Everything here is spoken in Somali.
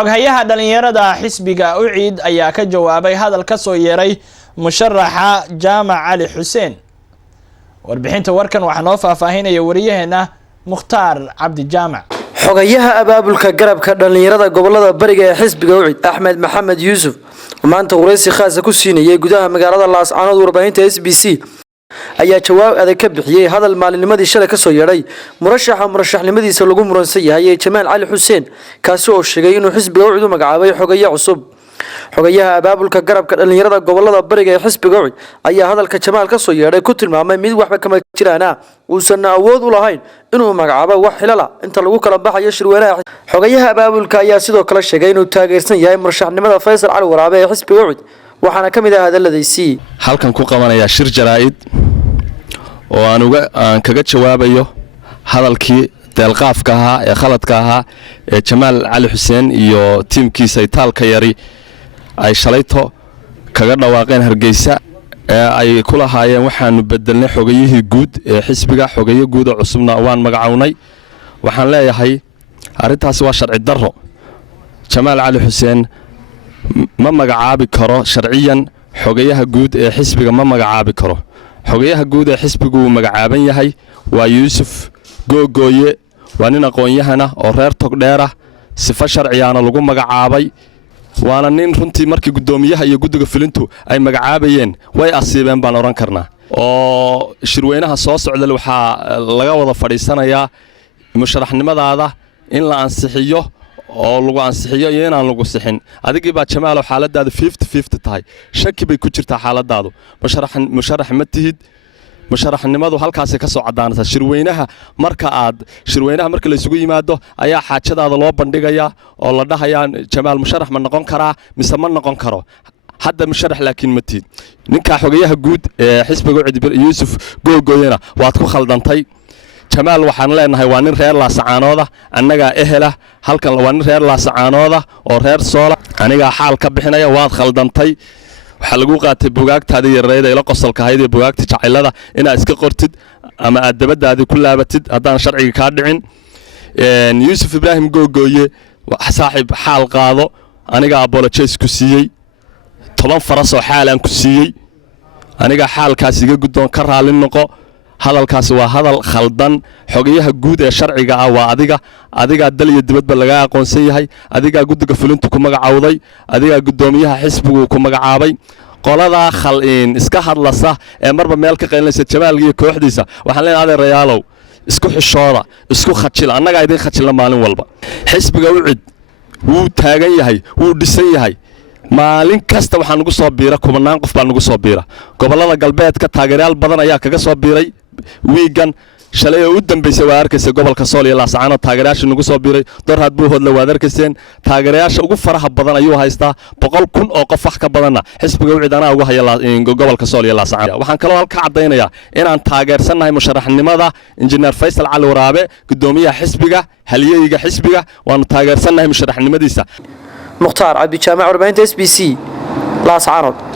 xoghayaha dhalinyarada xisbiga UCID ayaa ka jawaabay hadal ka soo yeeray musharaxa Jaamac Ali Xuseen. warbixinta warkan waxa noo faahfaahinaya wariyaheena Mukhtaar Cabdi Jaamac. xogayaha abaabulka garabka dhalinyarada gobolada bariga ee xisbiga UCID Axmed Maxamed Yuusuf maanta wareysi khaas ah ku siinayay gudaha magaalada Laascaanood warbaahinta SBC ayaa jawaab adag ka bixiyay hadal maalinnimadii shalay ka soo yeeray murashaxnimadiisa lagu muransan yahay Jaamac Ali Xuseen kaasi oo sheegay inuu xisbiga UCID u magacaabay xogayaha cusub. xogayaha abaabulka garabka dhalinyarada gobolada bariga ee xisbiga UCID ayaa hadalka Jaamac ka soo yeeray ku tilmaamay mid waxba kama jiraan uusan awood u lahayn inuu magacaabo wax xilala inta lagu kala baxayo shirweynaha. xogayaha abaabulka ayaa sidoo kale sheegay inuu taageersan yahay murashaxnimada Faysal Cali Waraabe ee xisbiga UCID waxaana kamid ah hadaladiisii halkan ku qabanaya shir jaraa'id oo aan kaga jawaabayo hadalkii deelqaafka ahaa ee khaladka ahaa ee Jaamac Ali Xuseen iyo tiimkiisa taalka yari ay shalayto kaga dhawaaqeen Hargeysa ee ay ku lahaayeen waxaanu bedelnay xogayihii guud ee xisbiga xogaye guud oo cusubna waan magacawnay. waxaan leeyahay arintaas waa sharci darro. Jaamac Ali Xuseen ma magacaabi karo sharciyan xogayaha guud ee xisbiga ma magacaabi karo. xogayaha guud ee xisbigu uu magacaaban yahay waa Yuusuf Googooye waa nin aqoon-yahana oo reer Togdheer ah sifa sharciyaana lagu magacaabay waana nin runtii markii gudoomiyaha iyo guddiga fulintu ay magacaabayeen way asiibeen baan oran karnaa oo shirweynaha soo socda waxa laga wada fadhiisanayaa musharaxnimadaada in la ansixiyo oo lagu ansixiyo iyo inaan lagu sixin adigii baa Jaamac xaaladaadu 50-50 tahay shaki bay ku jirtaa xaaladaadu musharax ma tihid musharaxnimadu halkaas ka soo cadaanaysa shirweynaha marka la isugu yimaado ayaa xaajadaada loo bandhigayaa oo la dhahayaa Jaamac musharax ma noqon karaa mise ma noqon karo hadda musharax laakiin ma tihid ninka xogayaha guud ee xisbiga UCID Yuusuf Googooyena waad ku khaldantay. Jaamac waxaan leenahay waa nin reer Laascaanood annaga ehela halkan waa nin reer Laascaanood oo reer Soola aniga xaal ka bixinaya waad khaldantay. waxa lagu qaatay bugaagtaada yareeyda ila qosolka hay'adda bugaagta jacaylada inaad iska qortid ama aad dabadaada ku laabatid hadaan sharciga ka dhicin. Yuusuf Ibraahim Googooye saaxiib xaal qaado aniga apologies ku siiyay 10 faras oo xaal aan ku siiyay aniga xaalkaas iga guddoon ka raali noqo. hadalkaas waa hadal khaldan. xogayaha guud ee sharciga ah waa adiga dal iyo dibadba laga aqoonsan yahay adiga guddiga fulintu ku magacaawday adiga gudoomiyaha xisbigu ku magacaabay qolada khalin iska hadlasa ee marba meel ka qeynaysa Jaamac iyo kooxdiisa waxaan leenahay adeerayaalow isku xishooda isku khajil annaga idin khajilna maalin walba. xisbiga UCID wuu taagan yahay wuu dhisan yahay maalin kasta waxaan ugu soo biira kumanaan qof baan ugu soo biira gobolada galbeedka taageerayaal badan ayaa kaga soo biiray wiigan shalay oo u dambeysay waa arkaysa gobolka Sool iyo Laascaanood taageerayaasha ugu soo biiray Dorhad buu hodla waad arkayseen taageerayaasha ugu faraha badan ayuu haystaa 100,000 oo qof wax ka badanna xisbiga UCID ana ugu haya gobolka Sool iyo Laascaanood. waxaan kaloo halka cadeynayaa inaan taageersanahay musharaxnimada injineer Faysal Cali Waraabe gudoomiyaha xisbiga halyeeyga xisbiga waan taageersanahay musharaxnimadiisa. Mukhtaar Cabdi Jaamac warbaahinta SBC Laascaanood.